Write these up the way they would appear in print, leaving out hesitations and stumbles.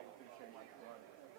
I would think she might run.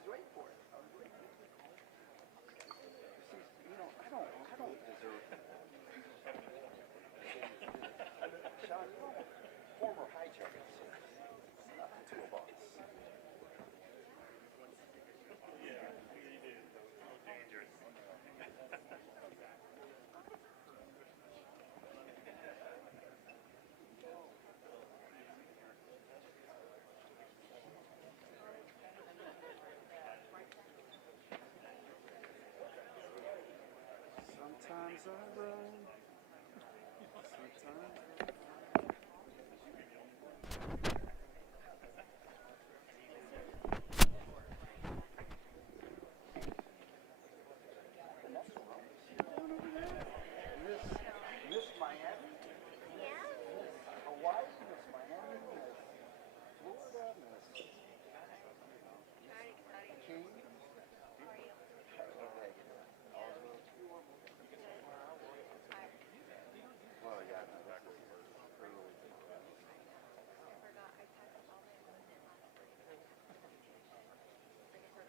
was waiting for it. I was waiting for it. See, you know, I don't deserve it. Sean, you know, former hijackers, not the two of us. Yeah, he did. So dangerous. Sometimes I run, sometimes Vanessa Rose. You going over there? Miss Miami? Yeah. Miss Hawaii? Miss Miami? Miss Florida? Miss King? Well, yeah, no, that's early. So you have to go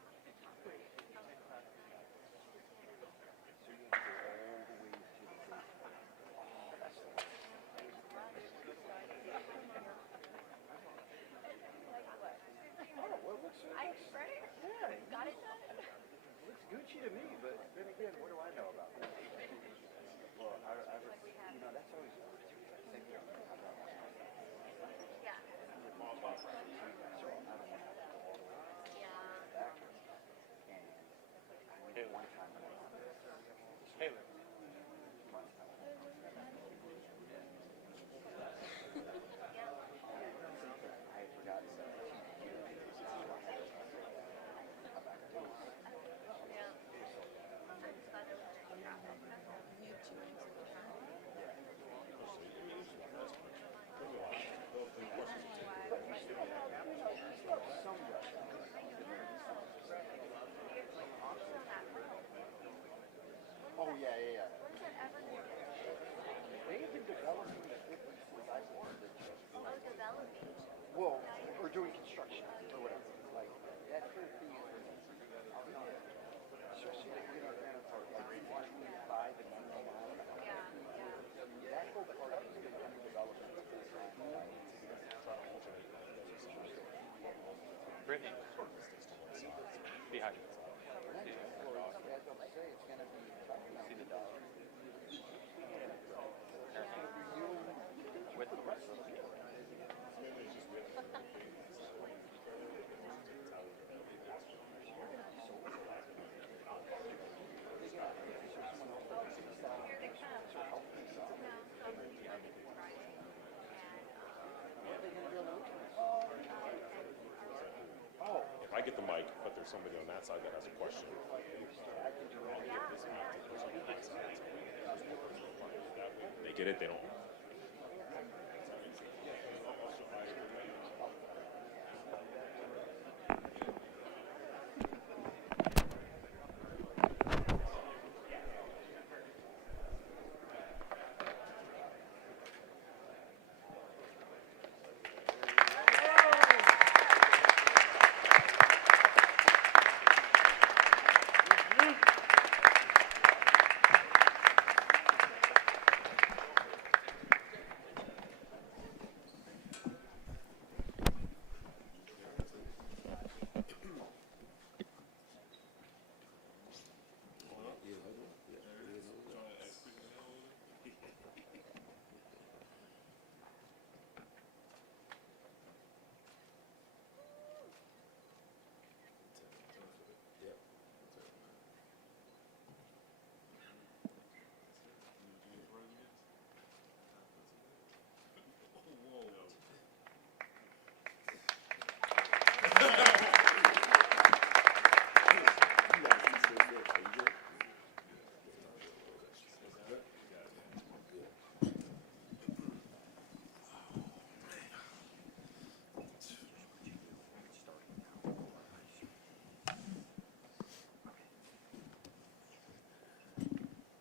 all the way to the base. Oh, that's the worst. Oh, well, looks Right? yeah, Got it done? looks Gucci to me, but then again, what do I know about that? Well, you know, that's always same thing. Yeah. So I don't want to have to go all the way Yeah. back. And I went one time when I was Taylor. one time when I was I had forgotten that. But you still have, you know, you still have some restaurants. Oh, yeah. They've been developing the difference since I ordered it. Oh, developing. Well, or doing construction or whatever. Like, that whole thing is, especially like, you know, like 125 and 109. Yeah. That whole part has been under development for this long. Brittany. Behind you. Well, yeah, don't say it's going to be tough now. See the dog. With the rest of them. If I get the mic, but there's somebody on that side that has a question, I'll give this mic to the person on that side. That way, they get it, they don't.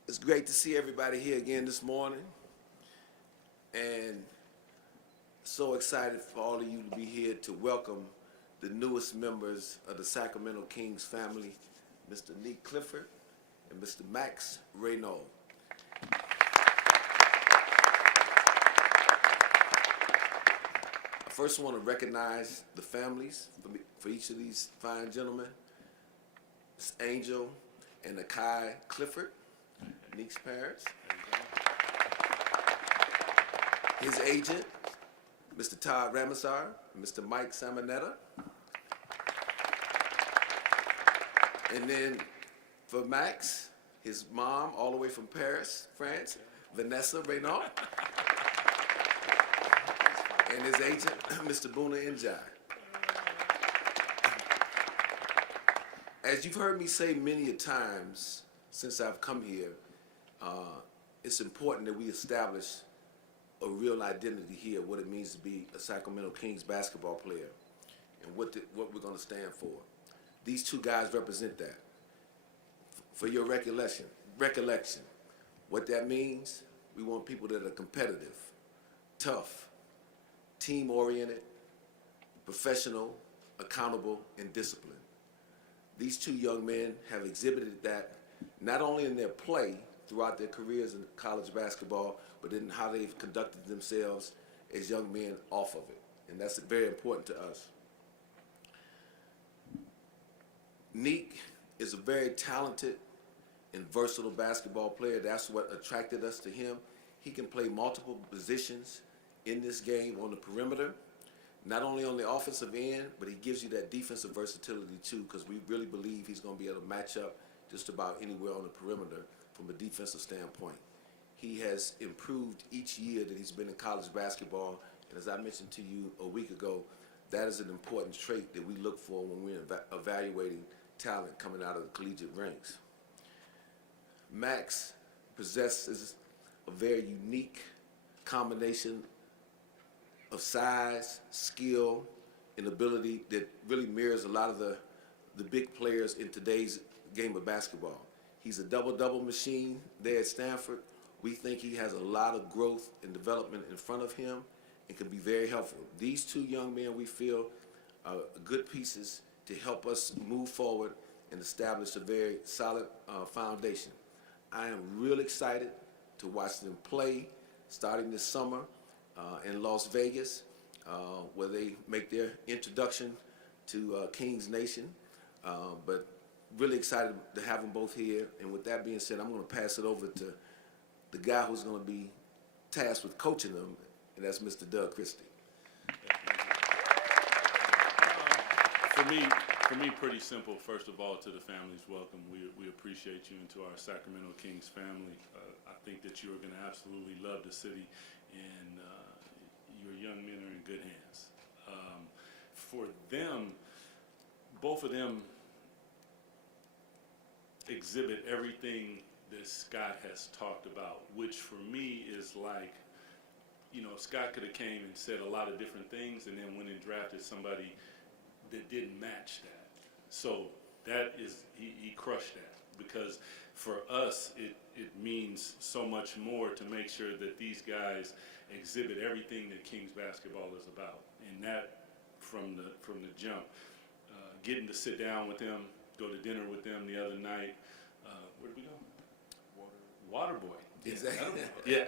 It's great to see everybody here again this morning, and so excited for all of you to be here to welcome the newest members of the Sacramento Kings family, Mr. Nique Clifford and Mr. Maxine Raynaud. I first want to recognize the families for each of these fine gentlemen. Ms. Angel and Nique Clifford, Nique's parents. His agent, Mr. Todd Ramazar, and Mr. Mike Samanetta. And then for Max, his mom, all the way from Paris, France, Vanessa Raynaud. And his agent, Mr. Buna Njai. As you've heard me say many a times since I've come here, it's important that we establish a real identity here, what it means to be a Sacramento Kings basketball player, and what we're going to stand for. These two guys represent that. For your recollection, what that means, we want people that are competitive, tough, team-oriented, professional, accountable, and disciplined. These two young men have exhibited that not only in their play throughout their careers in college basketball, but in how they've conducted themselves as young men off of it. And that's very important to us. Nique is a very talented and versatile basketball player. That's what attracted us to him. He can play multiple positions in this game on the perimeter, not only on the offensive end, but he gives you that defensive versatility too, because we really believe he's going to be able to match up just about anywhere on the perimeter from a defensive standpoint. He has improved each year that he's been in college basketball, and as I mentioned to you a week ago, that is an important trait that we look for when we're evaluating talent coming out of the collegiate ranks. Max possesses a very unique combination of size, skill, and ability that really mirrors a lot of the big players in today's game of basketball. He's a double-double machine there at Stanford. We think he has a lot of growth and development in front of him and can be very helpful. These two young men, we feel, are good pieces to help us move forward and establish a very solid foundation. I am real excited to watch them play starting this summer in Las Vegas, where they make their introduction to Kings Nation. But really excited to have them both here. And with that being said, I'm going to pass it over to the guy who's going to be tasked with coaching them, and that's Mr. Doug Christie. For me, pretty simple. First of all, to the families, welcome. We appreciate you, and to our Sacramento Kings family. I think that you are going to absolutely love the city, and your young men are in good hands. For them, both of them exhibit everything that Scott has talked about, which for me is like, you know, Scott could have came and said a lot of different things and then went and drafted somebody that didn't match that. So that is, he crushed that, because for us, it means so much more to make sure that these guys exhibit everything that Kings basketball is about, and that from the jump. Getting to sit down with them, go to dinner with them the other night. Where did we go? Waterboy. Exactly. Yeah,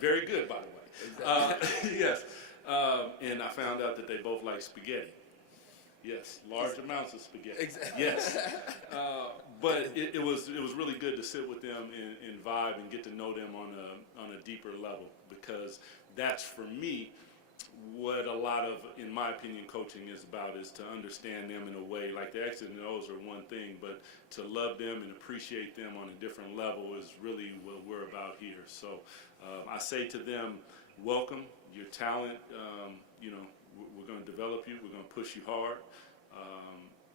very good, by the way. Exactly. Yes, and I found out that they both like spaghetti. Yes, large amounts of spaghetti. Exactly. Yes, but it was really good to sit with them and vibe and get to know them on a deeper level, because that's, for me, what a lot of, in my opinion, coaching is about, is to understand them in a way. Like the X's and O's are one thing, but to love them and appreciate them on a different level is really what we're about here. So I say to them, welcome, your talent. You know, we're going to develop you. We're going to push you hard.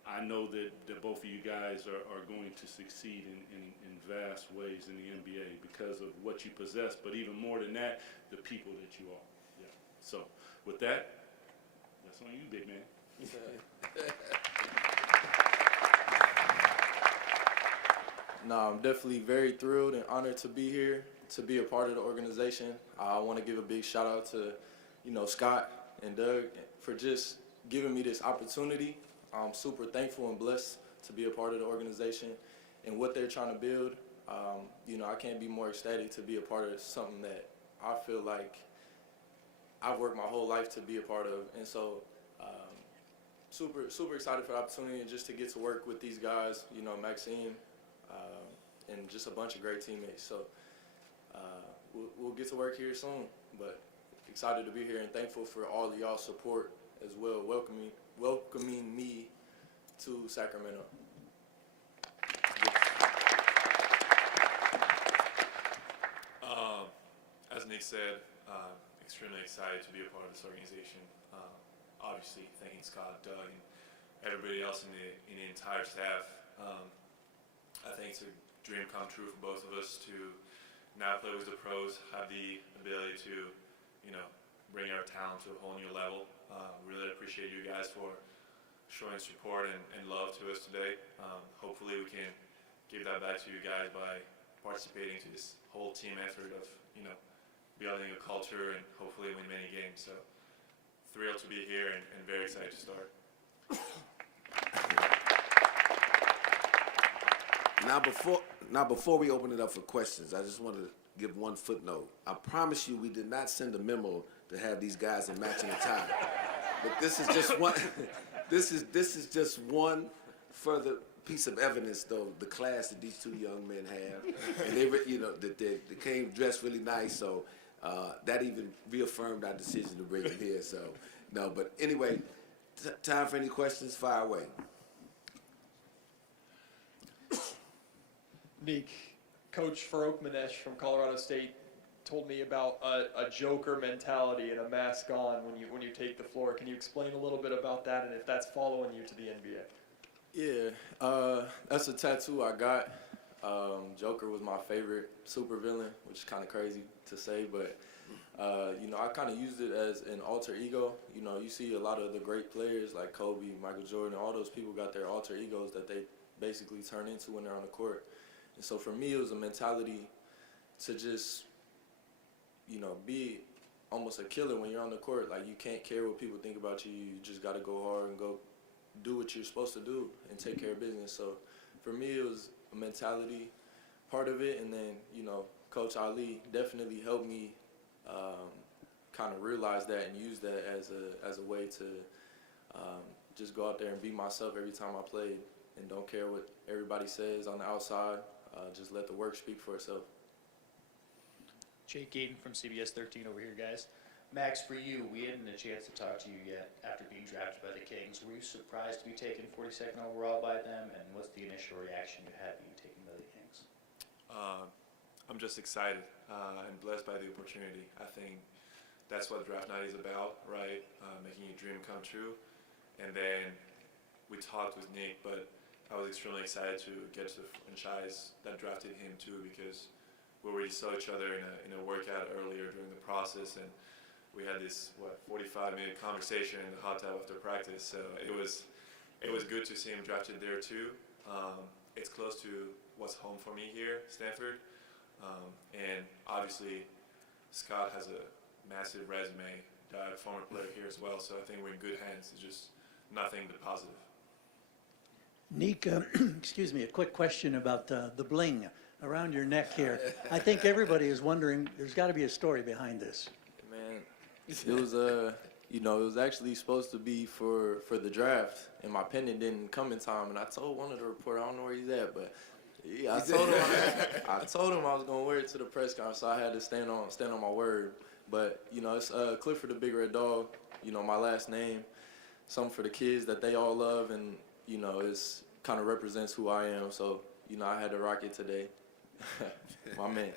I know that both of you guys are going to succeed in vast ways in the NBA because of what you possess, but even more than that, the people that you are. Yeah. So with that, that's on you, big man. No, I'm definitely very thrilled and honored to be here, to be a part of the organization. I want to give a big shout out to, Scott and Doug for just giving me this opportunity. I'm super thankful and blessed to be a part of the organization and what they're trying to build. You know, I can't be more ecstatic to be a part of something that I feel like I've worked my whole life to be a part of. And so super excited for the opportunity and just to get to work with these guys, you know, Maxine, and just a bunch of great teammates. So we'll get to work here soon, but excited to be here and thankful for all of y'all's support as well, welcoming me to Sacramento. As Nick said, extremely excited to be a part of this organization. Obviously, thanking Scott, Doug, and everybody else in the entire staff. I think it's a dream come true for both of us to now play with the pros, have the ability to, you know, bring our talent to a whole new level. Really appreciate you guys for showing support and love to us today. Hopefully we can give that back to you guys by participating to this whole team effort of, you know, building a culture and hopefully win many games. So thrilled to be here and very excited to start. Now before we open it up for questions, I just want to give one footnote. I promise you we did not send a memo to have these guys in matching attire. But this is just one this is just one further piece of evidence, though, the class that these two young men have. And they came dressed really nice, so that even reaffirmed our decision to bring them here. So no, but anyway, time for any questions, fire away. Nique, Coach Farouk Manesh from Colorado State told me about a Joker mentality and a mask on when you take the floor. Can you explain a little bit about that and if that's following you to the NBA? Yeah, that's a tattoo I got. Joker was my favorite supervillain, which is kind of crazy to say, but you know, I kind of used it as an alter ego. You know, you see a lot of the great players like Kobe, Michael Jordan, all those people got their alter egos that they basically turn into when they're on the court. And so for me, it was a mentality to just, you know, be almost a killer when you're on the court. Like, you can't care what people think about you. You just got to go hard and go do what you're supposed to do and take care of business. So for me, it was a mentality part of it. And then, you know, Coach Ali definitely helped me kind of realize that and use that as a way to just go out there and be myself every time I played and don't care what everybody says on the outside. Just let the work speak for itself. Jake Gayden from CBS 13 over here, guys. Max, for you, we hadn't had a chance to talk to you yet after being drafted by the Kings. Were you surprised to be taken 42nd overall by them, and what's the initial reaction you had being taken by the Kings? I'm just excited and blessed by the opportunity. I think that's what draft night is about, right? Making your dream come true. And then we talked with Nick, but I was extremely excited to get to the franchise that drafted him too, because we already saw each other in a workout earlier during the process, and we had this 45-minute conversation in the hot tub after practice. So it was good to see him drafted there too. It's close to what's home for me here, Stanford, and obviously Scott has a massive resume, former player here as well. So I think we're in good hands. It's just nothing but positive. Nique, excuse me, a quick question about the bling around your neck here. I think everybody is wondering, there's got to be a story behind this. Man, it was you know, it was actually supposed to be for the draft, and my pendant didn't come in time. And I told one of the reporters, I don't know where he's at, but yeah, I told him I was gonna wear it to the press conference, so I had to stand on my word. But you know, it's Clifford the Big Red Dog. You know, my last name, something for the kids that they all love, and you know, it's kind of represents who I am. So you know, I had to rock it today. My man.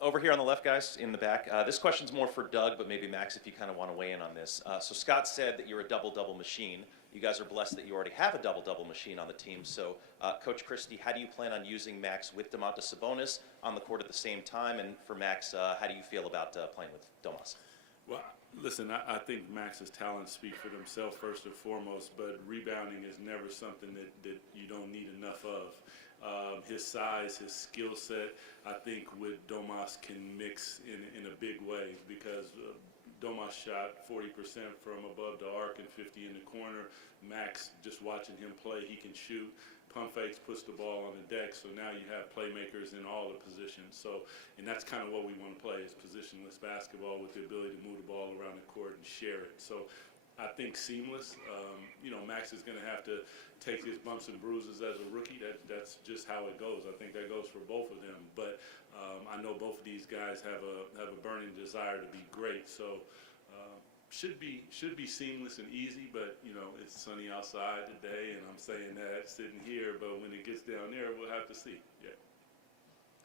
Over here on the left, guys, in the back. This question's more for Doug, but maybe Max, if you kind of want to weigh in on this. So Scott said that you're a double-double machine. You guys are blessed that you already have a double-double machine on the team. So, Coach Christie, how do you plan on using Max with Domantas Sabonis on the court at the same time? And for Max, how do you feel about playing with Domas? Well, listen, I think Max's talents speak for themselves first and foremost, but rebounding is never something that you don't need enough of. His size, his skill set, I think with Domas can mix in a big way, because Domas shot 40% from above the arc and 50 in the corner. Max, just watching him play, he can shoot. Pump fakes, puts the ball on the deck, so now you have playmakers in all the positions. So, and that's kind of what we want to play, is positionless basketball with the ability to move the ball around the court and share it. So I think seamless. You know, Max is going to have to take his bumps and bruises as a rookie. That's just how it goes. I think that goes for both of them. But I know both of these guys have a burning desire to be great. So should be seamless and easy. But you know, it's sunny outside today, and I'm saying that sitting here. But when it gets down there, we'll have to see. Yeah.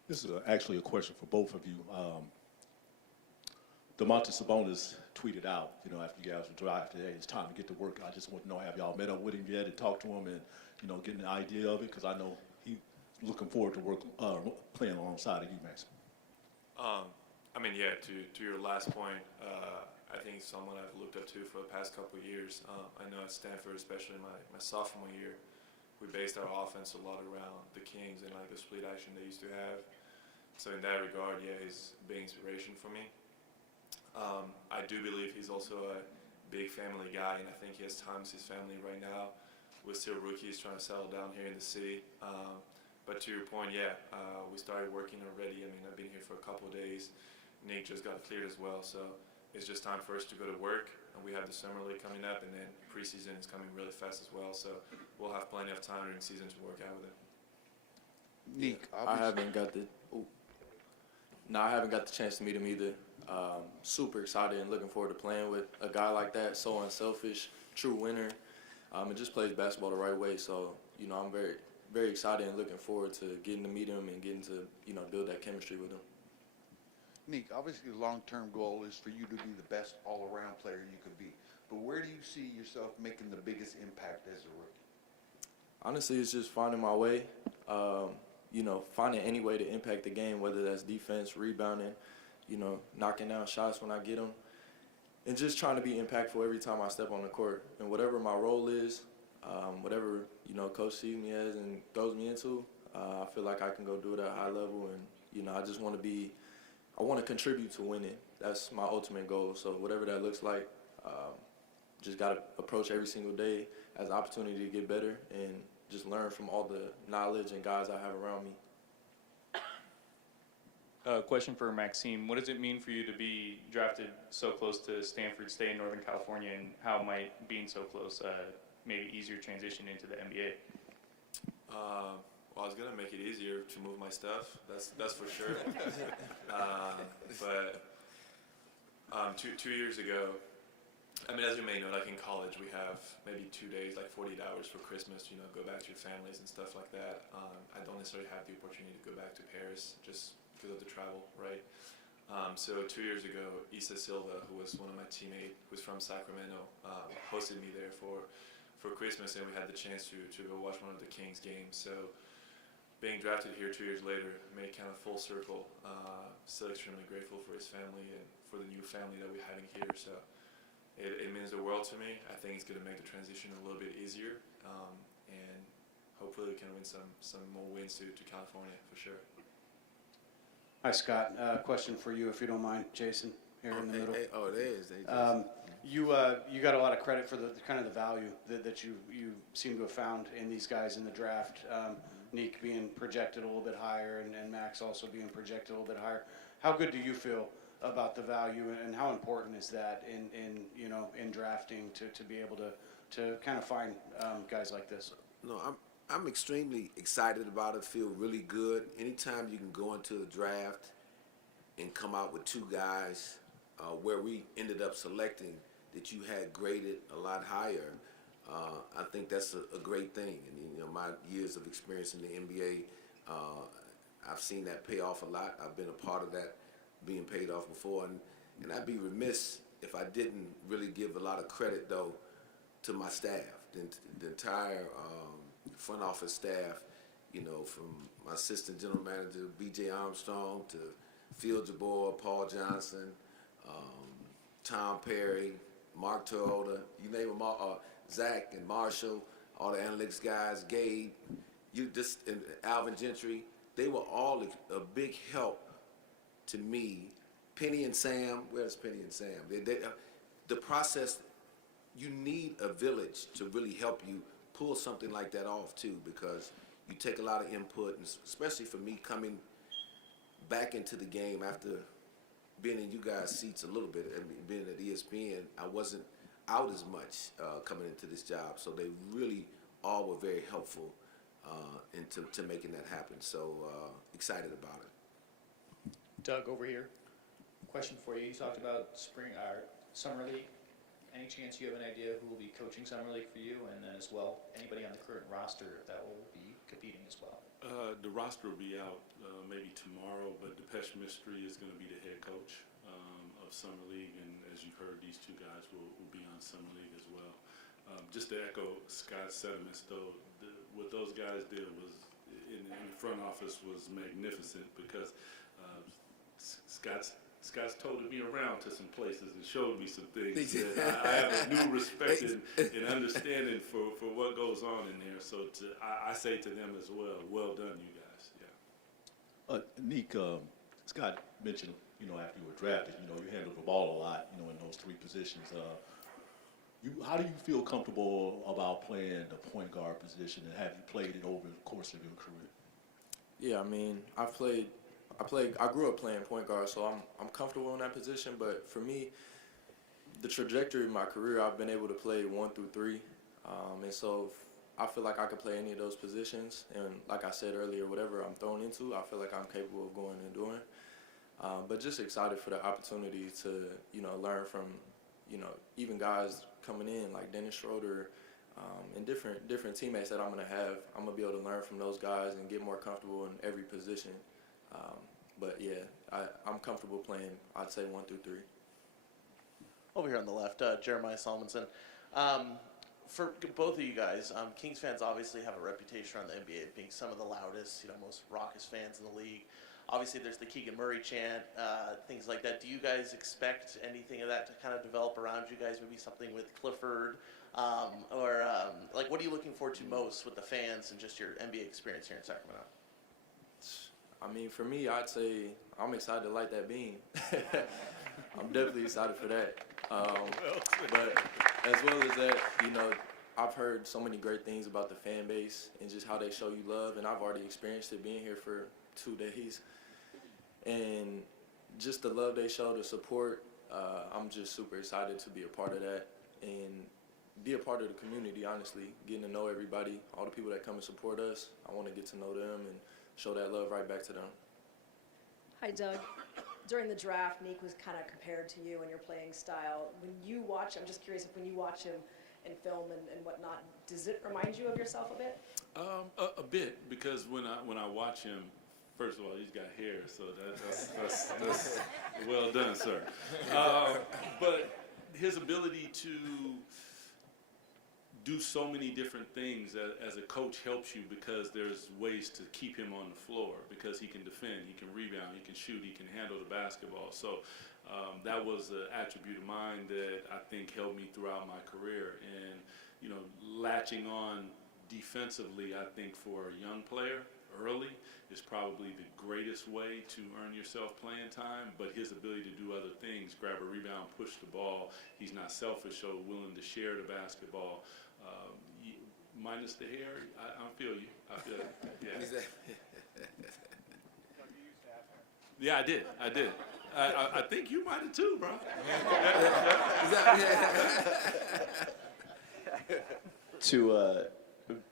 This is actually a question for both of you. Domantas Sabonis tweeted out, you know, after you guys were drafted, hey, it's time to get to work. I just want to know, have y'all met up with him yet and talked to him and, you know, getting an idea of it? Because I know he's looking forward to playing alongside of you, Max. I mean, yeah, to your last point, I think someone I've looked up to for the past couple of years. I know at Stanford, especially my sophomore year, we based our offense a lot around the Kings and like the split action they used to have. So in that regard, yeah, he's a big inspiration for me. I do believe he's also a big family guy, and I think he has time with his family right now. We're still rookies trying to settle down here in the city. But to your point, yeah, we started working already. I mean, I've been here for a couple of days. Nique just got cleared as well, so it's just time for us to go to work. And we have the summer league coming up, and then preseason is coming really fast as well. So we'll have plenty of time during season to work out with him. Nique, I haven't got the I haven't got the chance to meet him either. Super excited and looking forward to playing with a guy like that, so unselfish, true winner, and just plays basketball the right way. So, you know, I'm very, very excited and looking forward to getting to meet him and getting to, you know, build that chemistry with him. Nique, obviously the long-term goal is for you to be the best all-around player you could be. But where do you see yourself making the biggest impact as a rookie? Honestly, it's just finding my way, you know, finding any way to impact the game, whether that's defense, rebounding, you know, knocking down shots when I get them, and just trying to be impactful every time I step on the court. And whatever my role is, whatever, you know, coach sees me as and throws me into, I feel like I can go do it at a high level. And, you know, I just want to contribute to winning. That's my ultimate goal. So whatever that looks like, just got to approach every single day as an opportunity to get better and just learn from all the knowledge and guys I have around me. Question for Maxine. What does it mean for you to be drafted so close to Stanford State in Northern California, and how might being so close maybe easier transition into the NBA? Well, I was gonna make it easier to move my stuff. That's for sure. But 2 years ago, I mean, as you may know, like in college, we have maybe 2 days, like 48 hours for Christmas. You know, go back to your families and stuff like that. I don't necessarily have the opportunity to go back to Paris just because of the travel, right? So 2 years ago, Issa Silva, who was one of my teammates, who's from Sacramento, hosted me there for Christmas, and we had the chance to go watch one of the Kings games. So being drafted here 2 years later made kind of full circle. Still extremely grateful for his family and for the new family that we're having here. So it means the world to me. I think it's going to make the transition a little bit easier, and hopefully we can win some more wins to California for sure. Hi, Scott. Question for you, if you don't mind, Jason, here in the middle. You got a lot of credit for the kind of the value that you seem to have found in these guys in the draft. Nique being projected a little bit higher, and Max also being projected a little bit higher. How good do you feel about the value, and how important is that in drafting to be able to kind of find guys like this? No, I'm extremely excited about it. Feel really good. Anytime you can go into the draft and come out with two guys where we ended up selecting that you had graded a lot higher, I think that's a great thing. And you know, my years of experience in the NBA, I've seen that pay off a lot. I've been a part of that being paid off before, and I'd be remiss if I didn't really give a lot of credit though to my staff, the entire front office staff, you know, from my assistant general manager, B.J. Armstrong, to Phil Jabor, Paul Johnson, Tom Perry, Mark Toyota, you name them all, Zach and Marshall, all the analytics guys, Gabe, and Alvin Gentry. They were all a big help to me Penny and Sam, where's Penny and Sam? The process, you need a village to really help you pull something like that off too, because you take a lot of input, and especially for me coming back into the game after being in you guys' seats a little bit and being at ESPN, I wasn't out as much coming into this job, so they really all were very helpful into making that happen. So excited about it. Doug, over here. Question for you. You talked about spring or summer league. Any chance you have an idea who will be coaching summer league for you, and then as well, anybody on the current roster that will be competing as well? The roster will be out maybe tomorrow, but Depeche Mystery is going to be the head coach of Summer League, and as you've heard, these two guys will be on Summer League as well. Just to echo Scott's sentiments, though, what those guys did was in the front office was magnificent, because Scott's toted me around to some places and showed me some things that I have a new respect and understanding for what goes on in there. So I say to them as well done, you guys. Yeah. Nique, Scott mentioned, after you were drafted, you handled the ball a lot, in those three positions. How do you feel comfortable about playing the point guard position, and have you played it over the course of your career? Yeah, I mean, I grew up playing point guard, so I'm comfortable in that position. But for me, the trajectory of my career, I've been able to play 1 through 3, and so I feel like I can play any of those positions. And like I said earlier, whatever I'm thrown into, I feel like I'm capable of going and doing. But just excited for the opportunity to learn from even guys coming in like Dennis Schroeder, and different teammates that I'm gonna have. I'm gonna be able to learn from those guys and get more comfortable in every position. But yeah, I'm comfortable playing, I'd say 1 through 3. Over here on the left, Jeremiah Solomon. For both of you guys, Kings fans obviously have a reputation around the NBA of being some of the loudest, most raucous fans in the league. Obviously, there's the Keegan Murray chant, things like that. Do you guys expect anything of that to kind of develop around you guys? Maybe something with Clifford, or like, what are you looking forward to most with the fans and just your NBA experience here in Sacramento? I mean, for me, I'd say I'm excited to light that beam. I'm definitely excited for that. But as well as that, I've heard so many great things about the fan base and just how they show you love, and I've already experienced it being here for 2 days. And just the love they show, the support, I'm just super excited to be a part of that and be a part of the community, honestly, getting to know everybody, all the people that come and support us. I want to get to know them and show that love right back to them. Hi, Doug. During the draft, Nique was kind of compared to you and your playing style. When you watch, I'm just curious if when you watch him in film and whatnot, does it remind you of yourself a bit? A bit, because when I watch him, first of all, he's got hair, so that's well done, sir. But his ability to do so many different things as a coach helps you, because there's ways to keep him on the floor, because he can defend, he can rebound, he can shoot, he can handle the basketball. So that was an attribute of mine that I think helped me throughout my career. And latching on defensively, I think for a young player early is probably the greatest way to earn yourself playing time. But his ability to do other things, grab a rebound, push the ball, he's not selfish, so willing to share the basketball. Minus the hair, I feel you. I feel it. Yeah. Yeah, I did. I think you might have too, bro. To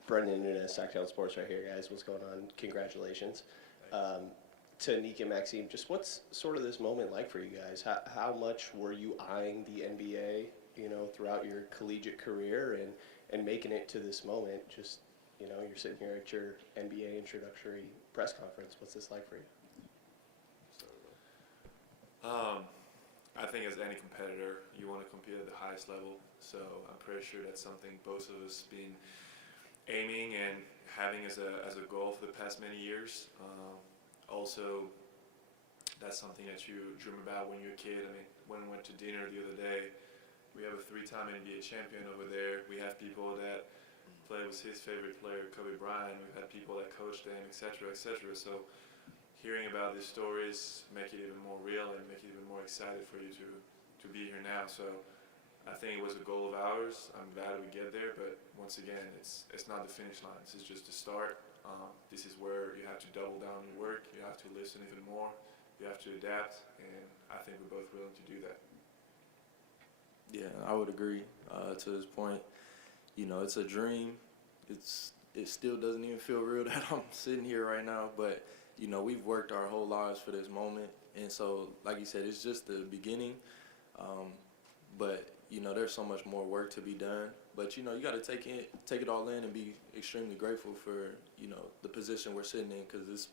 Brendan and Sacramento Sports right here, guys. What's going on? Congratulations. To Nique and Maxine, just what's sort of this moment like for you guys? How much were you eyeing the NBA, throughout your collegiate career and making it to this moment? Just, you're sitting here at your NBA introductory press conference. What's this like for you? I think as any competitor, you want to compete at the highest level. So I'm pretty sure that's something both of us been aiming and having as a goal for the past many years. Also, that's something that you dream about when you're a kid. I mean, when we went to dinner the other day, we have a 3-time NBA champion over there. We have people that play with his favorite player, Kobe Bryant. We've had people that coached him, et cetera, et cetera. So hearing about these stories make it even more real and make it even more excited for you to be here now. So I think it was a goal of ours. I'm glad we get there, but once again, it's not the finish line. This is just the start. This is where you have to double down your work. You have to listen even more. You have to adapt, and I think we're both willing to do that. Yeah, I would agree to this point. You know, it's a dream. It still doesn't even feel real that I'm sitting here right now, but you know, we've worked our whole lives for this moment, and so, like you said, it's just the beginning. But you know, there's so much more work to be done. But you know, you got to take it all in and be extremely grateful for, you know, the position we're sitting in, because it's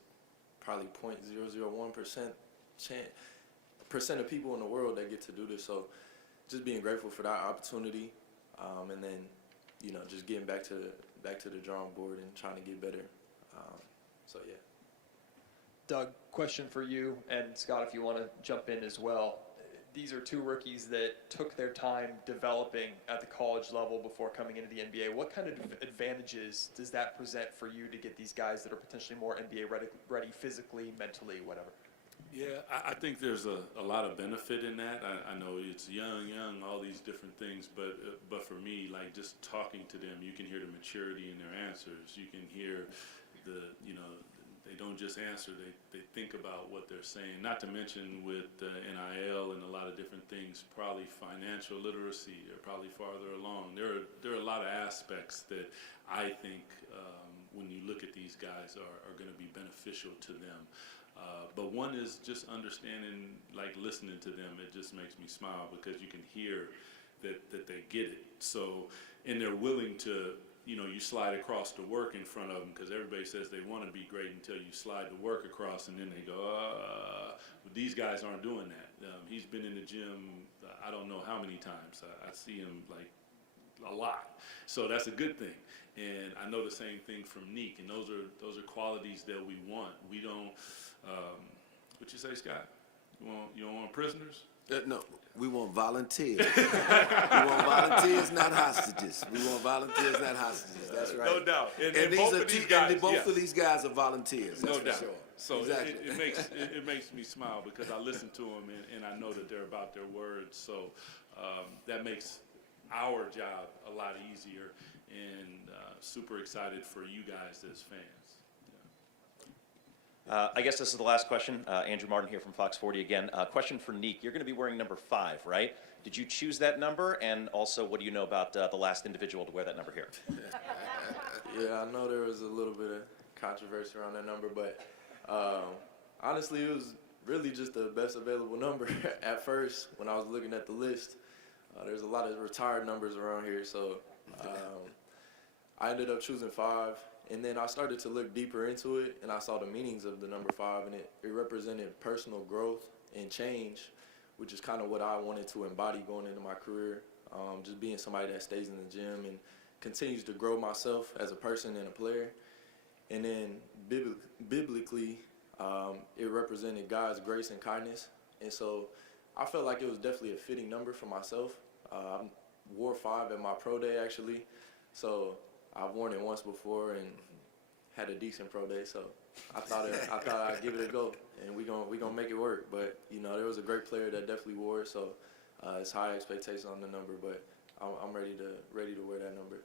probably 0.001% of people in the world that get to do this. So just being grateful for that opportunity, and then, you know, just getting back to the drawing board and trying to get better. So yeah. Doug, question for you, and Scott, if you want to jump in as well. These are two rookies that took their time developing at the college level before coming into the NBA. What kind of advantages does that present for you to get these guys that are potentially more NBA ready physically, mentally, whatever? Yeah, I think there's a lot of benefit in that. I know it's young, all these different things, but for me, like, just talking to them, you can hear the maturity in their answers. You can hear they don't just answer, they think about what they're saying. Not to mention with NIL and a lot of different things, probably financial literacy, they're probably farther along. There are a lot of aspects that I think when you look at these guys are going to be beneficial to them. But one is just understanding, like listening to them, it just makes me smile because you can hear that they get it. So, and they're willing to, you know, you slide across the work in front of them, because everybody says they want to be great until you slide the work across, and then they go, but these guys aren't doing that. He's been in the gym, I don't know how many times. I see him like a lot. So that's a good thing. And I know the same thing from Nique, and those are qualities that we want. We don't, what you say, Scott? You don't want prisoners? No, we want volunteers. We want volunteers, not hostages. We want volunteers, not hostages. That's right. No doubt. And both both of these guys, both of these guys are volunteers. That's no for doubt. sure. So exactly. it makes me smile because I listen to them and I know that they're about their words. So that makes our job a lot easier, and super excited for you guys as fans. I guess this is the last question. Andrew Martin here from Fox 40 again. Question for Nique. You're going to be wearing number 5, right? Did you choose that number? And also, what do you know about the last individual to wear that number here? Yeah, I know there was a little bit of controversy around that number, but honestly, it was really just the best available number at first when I was looking at the list. There's a lot of retired numbers around here, so I ended up choosing 5. And then I started to look deeper into it, and I saw the meanings of the number 5, and it represented personal growth and change, which is kind of what I wanted to embody going into my career. Just being somebody that stays in the gym and continues to grow myself as a person and a player. And then biblically, it represented God's grace and kindness. And so I felt like it was definitely a fitting number for myself. I wore 5 at my pro day, actually. So I've worn it once before and had a decent pro day, so I thought I'd give it a go, and we gonna make it work. But you know, there was a great player that definitely wore it, so it's high expectations on the number. But I'm ready to wear that number.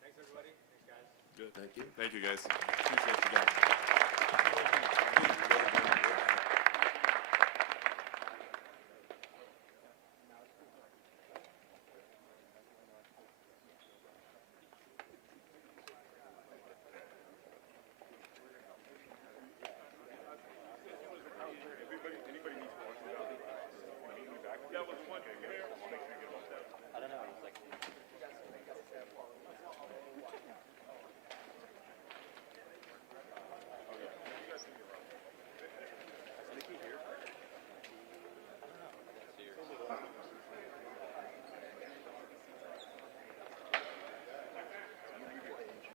Thanks everybody. Thanks guys. Good. Thank you. Thank you, guys. Appreciate you guys.